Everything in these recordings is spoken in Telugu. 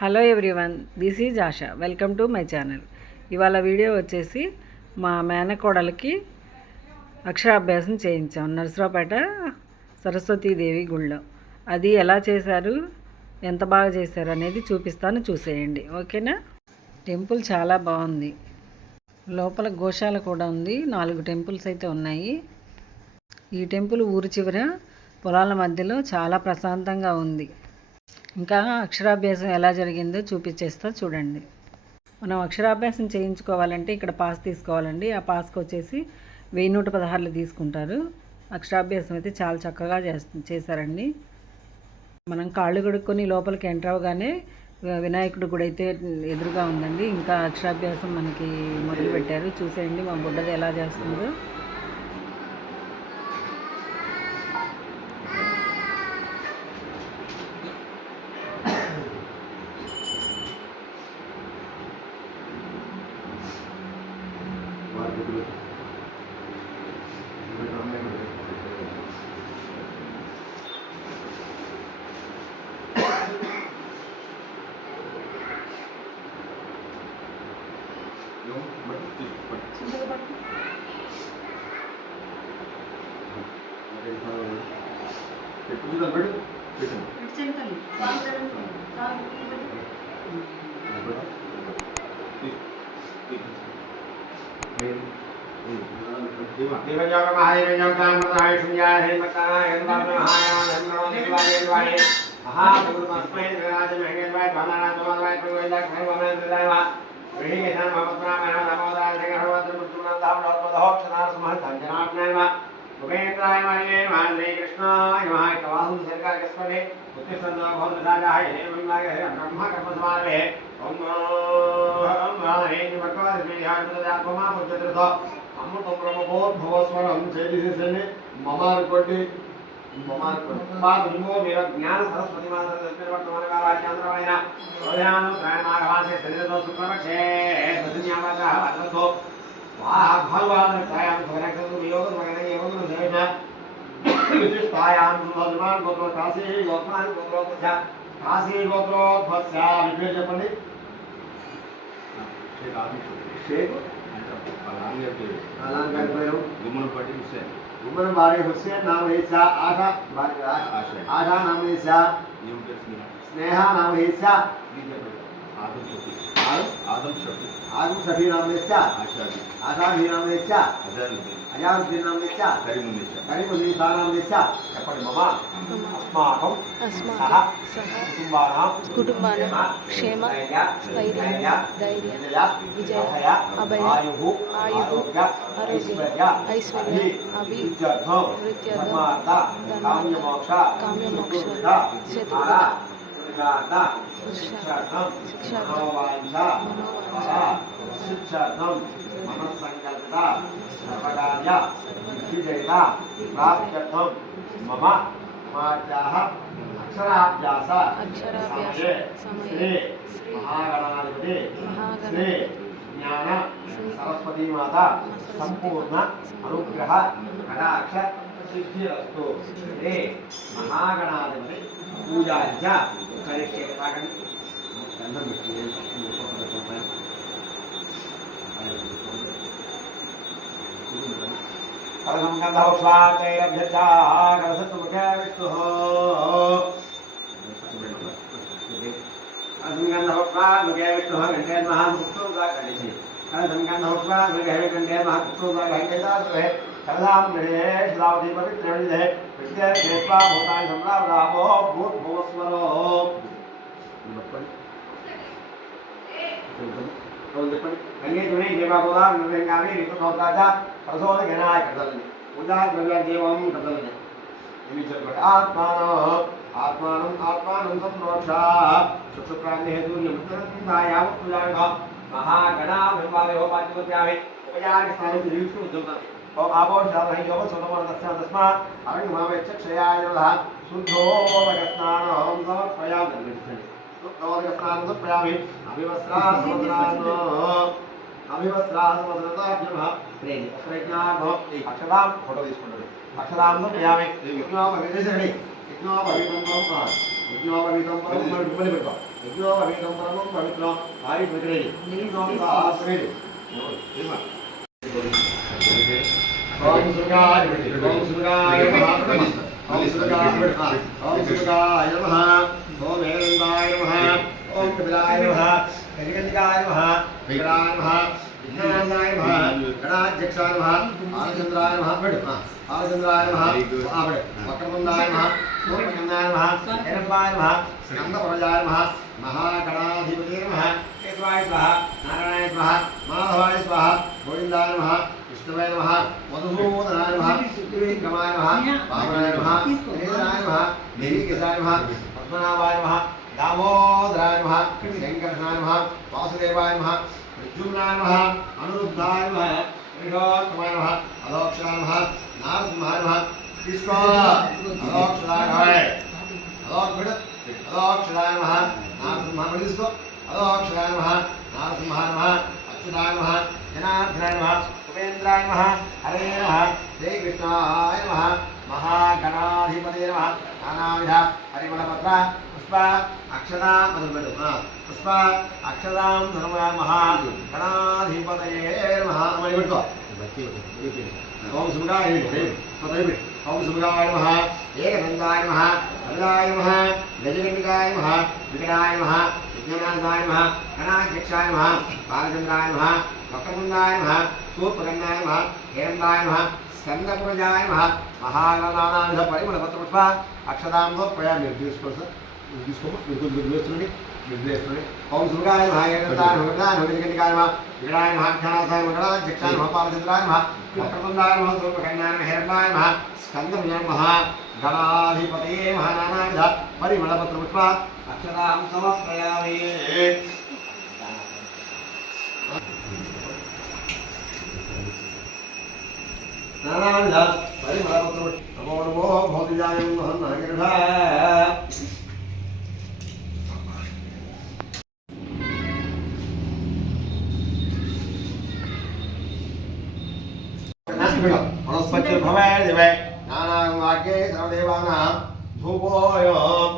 Hello everyone, this is ASHA. Welcome to my channel. ఇవాళ వీడియో వచ్చేసి మా మేనకోడలికి అక్షరాభ్యాసం చేయించాం నరసరావుపేట సరస్వతీదేవి గుళ్ళో. అది ఎలా చేశారు, ఎంత బాగా చేశారు అనేది చూపిస్తాను, చూసేయండి. ఓకేనా? టెంపుల్ చాలా బాగుంది. లోపల గోశాల కూడా ఉంది. 4 టెంపుల్స్ అయితే ఉన్నాయి. ఈ టెంపుల్ ఊరి చివర పొలాల మధ్యలో చాలా ప్రశాంతంగా ఉంది. ఇంకా అక్షరాభ్యాసం ఎలా జరిగిందో చూపించేస్తా, చూడండి. మనం అక్షరాభ్యాసం చేయించుకోవాలంటే ఇక్కడ పాస్ తీసుకోవాలండి. ఆ పాస్కి వచ్చేసి 1116 తీసుకుంటారు. అక్షరాభ్యాసం అయితే చాలా చక్కగా చేశారండి. మనం కాళ్ళు కడుక్కొని లోపలికి ఎంటర్ అవగానే వినాయకుడి గుడి అయితే ఎదురుగా ఉందండి. ఇంకా అక్షరాభ్యాసం మనకి మొదలు పెట్టారు. చూసేయండి మా బుడ్డది ఎలా చేస్తుందో. అమృతం బ్రహ్మభోద్భవస్వరం చేసేసండి. మమానుకోండి మీరు జ్ఞాన సరస్వతి మాత్రమైన శుక్లపక్షే కాశీ గోత్రోద్భస్య పేరు చెప్పండి. गुम्मन बारे हुसैन नाम है सा आशा आशा नाम है सा स्नेहा नाम है सा आदम शफी नाम है सा आशा भी नाम है सा अजारुद्दीन नाम है सा करीमुन्निसा नाम है सा చెప్పండి మమా అస్మాకం సహ కుటుంబానాం క్షేమ స్థైర్య ధైర్య విజయ అభయ ఆయుః ఆరోగ్య ఐశ్వర్య అభివృద్ధ్యర్థం ధర్మార్థ కామ్యమోక్ష శత్రుఘ్న శిక్షార్థం శిక్షార్థం మనస్సంకల్పిత సర్వకార్య విజయ ప్రాప్త్యర్థం మమ సమాజాః అక్షరాభ్యాస సమయే శ్రీ మహాగణాధిపతి శ్రీ జ్ఞాన సరస్వతీ మాత సంపూర్ణ అనుగ్రహ కటాక్ష సిద్ధిరస్తు. శ్రీ మహాగణాధిపతి పూజాంచ కరిష్యేతాగని దండం పెట్టి पूजा द्रव्य देवं कदलने आत्मानं संप्रोक्ष चक्षुप्रान्ते हेतु यमुत्तरंधायाम पूजायः महागणाभिवादयोपाद्योत्यावे उपयारि स्थानं निरीक्षु उद्योगः ओम आपो शालहि योग सोतमर्दस्य तस्मात् अग्निमावे चक्षयाय नमः शुद्धोदकस्नानं समर्पयामि शुद्धोदकस्नानं समर्पयामि अभिवस्त्रासमसरताभ्यः प्रज्ञानो अक्षरां फोटो తీసుకుంటారు. అక్షరాంతం యామే యజ్ఞోపవిధేశని యజ్ఞోపవిధం యజ్ఞోపవీతం పరమం పవిత్రం యజ్ఞోపవీతం పరమం పవిత్రం ఆయుష్ విక్రయి ఆశ్రయి ఓం సుగాయ ఓం సుగాయ నమః ఓం సుగాయ నమః ఓం వేదాయ నమః ఓం కపిలాయ నమః గజగజాయ నమః విగ్రహాయ నమః విఘ్నాయ నమః గణాధ్యక్షాయ నమః ఆలచంద్రాయ నమః ఆలచంద్రాయ నమః వక్రతుండాయ నమః సూర్యకందాయ నమః హిరణ్యాయ నమః స్కందపురజాయ నమః మహాగణాధిపతే నమః కేశవాయ స్వాహ నారాయణాయ స్వాహ మాధవాయ స్వాహ గోవిందాయ నమః విష్ణువే నమః మధుసూదనాయ నమః త్రివిక్రమాయ నమః వామనాయ నమః శ్రీధరాయ నమః నీలికేశాయ నమః పద్మనాభాయ నమః దామోదరాయ నమః శంకర్షణాయ నమః వాసుదేవాయ నమః ప్రద్యుమ్నాయ నమః అనిరుద్ధాయ నమః త్రిలోక్యమాయ నమః అలోక్షాయ నమః నారసింహాయ నమః విష్ణు అలోక్షాయ నమః అలోక్షాయ నమః నారసింహాయ విష్ణు అలోక్షాయ నమః నారసింహాయ నమః అచ్యుతాయ నమః జనార్దనాయ నమః ఉపేంద్రాయ నమః హరే నమః శ్రీకృష్ణాయ నమః మహాగణాధిపతే నమః నానావిధ పరిమళపత్ర పుష్ప అక్షతా మొదలుపెట్టు పుష్ప అక్షతాం ధర్మ మహాగణాధిపతయే నమః అని పెట్టుకో ఓం శుభాయ ఓం శుభాయ నమః ఏకదంతాయ నమః కపిలాయ నమః గజగండికాయ నమః వికటాయ నమః విజ్ఞానాయ నమః గణాధ్యక్షాయ నమః బాలచంద్రాయ నమః వక్రతుండాయ నమః సూర్పకర్ణాయ నమః హిరణ్యాయ నమః స్కందపురజాయ నమః మహాగణానావిధ పరిమళపత్ర పుష్ప అక్షతాం ప్రయాణ మీరు తీసుకోండి సార్ తీసుకోమా మీరు వేస్తుండండి నిర్దేశండి ఓం శుభాయ నమః ఏకదంతాయ నమః గజగండికాయ నమః వికటాయ నమః ఘనాసాయ నమః గణాధ్యక్షాయ నమః బాలచంద్రాయ నమః వక్రతుండాయ నమః సూర్పకర్ణాయ నమః హిరణ్యాయ నమః స్కందపురజాయ నమః గణాధిపతే మహానానావిధ పరిమళపత్ర పుష్ప అక్షతాం సమర్పయామి నానావిధ పరిమళపత్ర నమో నమో భౌతిజాయ మహన్నాగిరిభ వనస్పతిర్భవే దివే నానాం వాక్యే సర్వదేవానాం ధూపోయం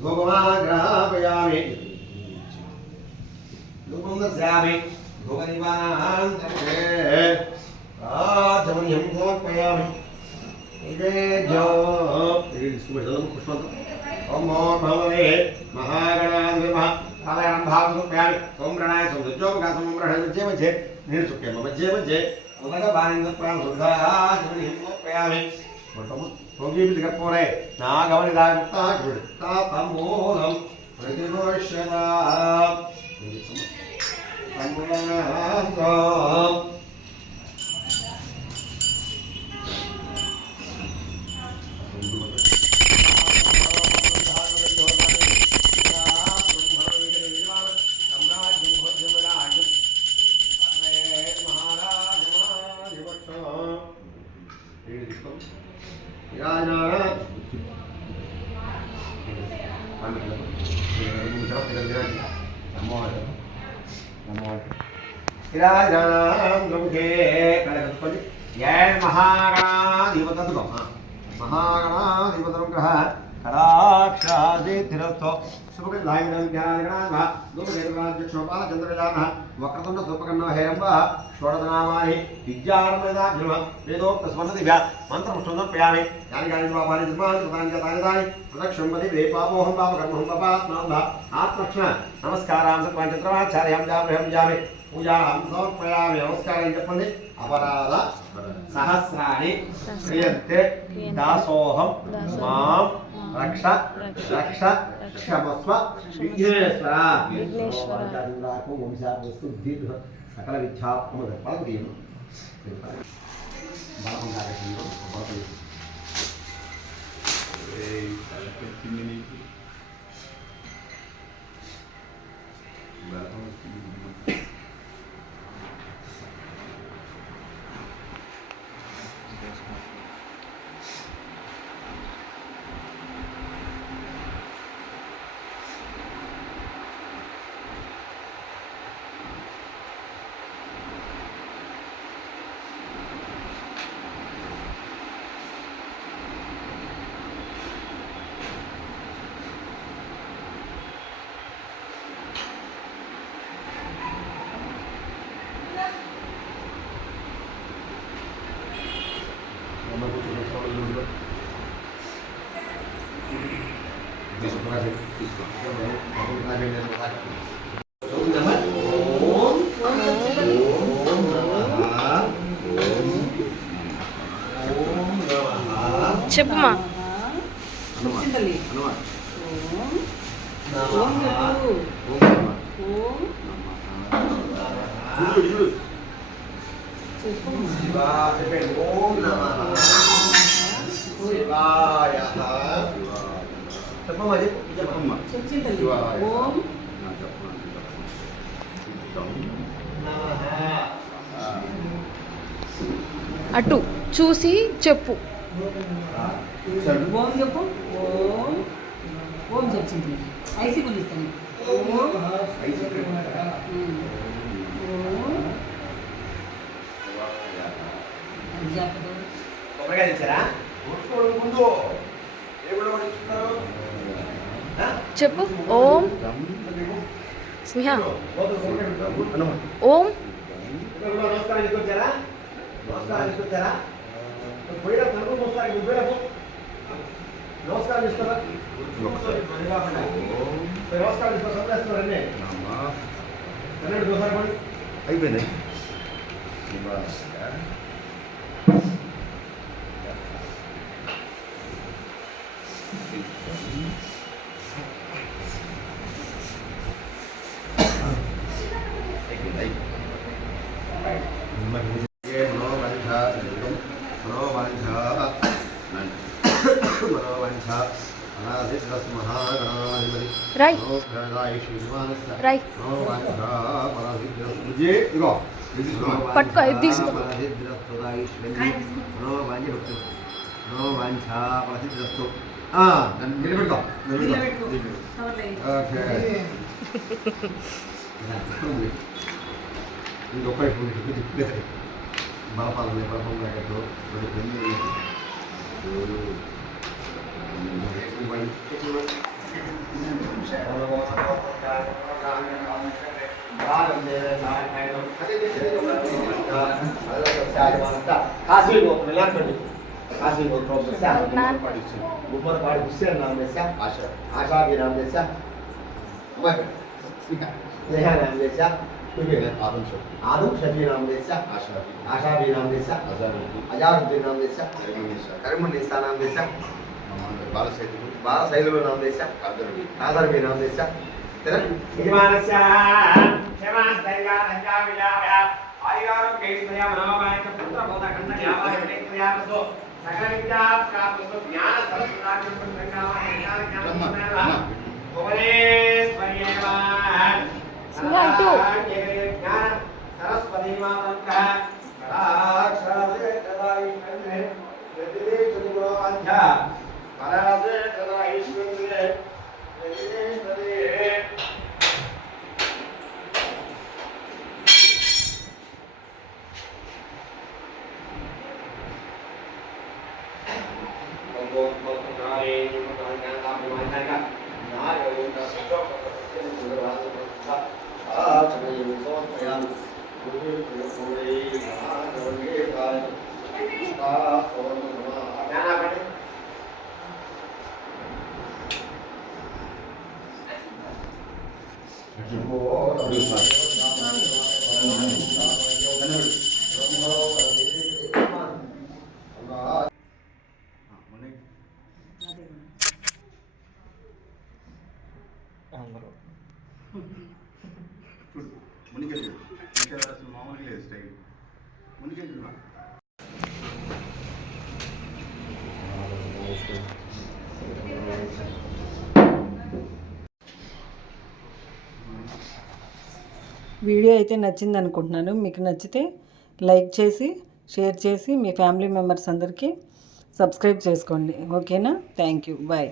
ధూపమాగ్రాపయామి ధూపం దర్శయామి ధూపదీపానాంతరే రాజమన్యం సమర్పయామి ఇదే జో పుష్పంతో ఓం భగవతే మహాగణాధిప పాదయాం భావం సమర్పయామి ఓం ప్రణాయ సంయుజ్యోపకాశం ప్రణాయ మధ్య మధ్య నేను సుఖ్యమ మధ్య మధ్య ఉదక బాణింద ప్రాణ సుధాజమన్యం సమర్పయామి మొట్టము భోగీపిత కర్పూరే నాగవనిదాయ ముక్తాగ్రుడి తాపమూలం ప్రతిఘోషణ మహాగణాధిపతనుగ్రహ కటాక్షాదిరస్థో శుభగణాధ్యక్షోపాలచంద్రజాన వక్రతుండ సూపకర్ణ హేరంబ షోడతనామాని విద్యారంభ వేదోక్త స్వర్ణదివ్య మంత్రపుష్పయామి యాని కాని పాపాని ధర్మాని కృతాని తాని తాని ప్రదక్షింపది వే పాపోహం పాపకర్మహం పాపాత్మాంధ ఆత్మక్షణ నమస్కారాం సర్వాచంద్రమాచార్యం జామహం జామి పూజాం సమర్పయామి నమస్కారం చెప్పండి అపరాధ సహస్రాణి క్రియంతే దాసోహం మాం రక్ష రక్ష క్షమస్వ విఘ్నేశ్వర సకల విద్యాత్మ పదవీయం చెప్పుమా. తల్లి ఓం చెప్పు. ఓం చెప్పు తల్లి. ఓం అటు చూసి చెప్పు. ఓం చెప్పు. ఓం ఓం చెప్పింది. ఐసి కొనిస్తాను. ఓం ఓం కొబ్బరికాయ తెచ్చారా? ముందు చెప్పు. ఓం స్నేహ. ఓం నమస్కారం తీసుకొచ్చారా? నమస్కారం తీసుకొచ్చారా? పోయినా తనకు నమస్కారం నమస్కారం తీసుకోరా? నమస్కారం తీసుకోరండి. కన్నడ దోసారి అయిపోయింది. రాయ్ రాయ్. పట్టుకో, ఇది తీసుకో. उमरपाड़ हुसैन नाम से आशा के नाम से नेहा नाम से आदम शफी नाम से आशा भी नाम से अजारुद्दीन नाम से करीमुन्निसा नाम से बाल सैदुल नाम से कादर भी नाम से तेरा यजमानस्य क्षमा स्थैर्या धैर्या विलाया आयुरारोग्य कैश्वर्या मनोमाय पुत्र बोध खंड व्यापार कैश्वर्या सो सकल विद्या प्राप्त ज्ञान सरस्वती संगमा ज्ञान भुवनेश्वर्येव सुहाटू ज्ञान सरस्वती मातंका कलाक्षरादे कदाई कंदे यदिदे चुनिगो अंधा परादे कदाई ईश्वरे यदिदे स्तदे మామూలుగా లేదు స్టైల్ మునికెళ్ళి వీడియో అయితే నచ్చింది అనుకుంటున్నాను. మీకు నచ్చితే లైక్ చేసి షేర్ చేసి మీ ఫ్యామిలీ మెంబర్స్ అందరికీ సబ్స్క్రైబ్ చేసుకోండి. ఓకేనా? Thank you. బాయ్.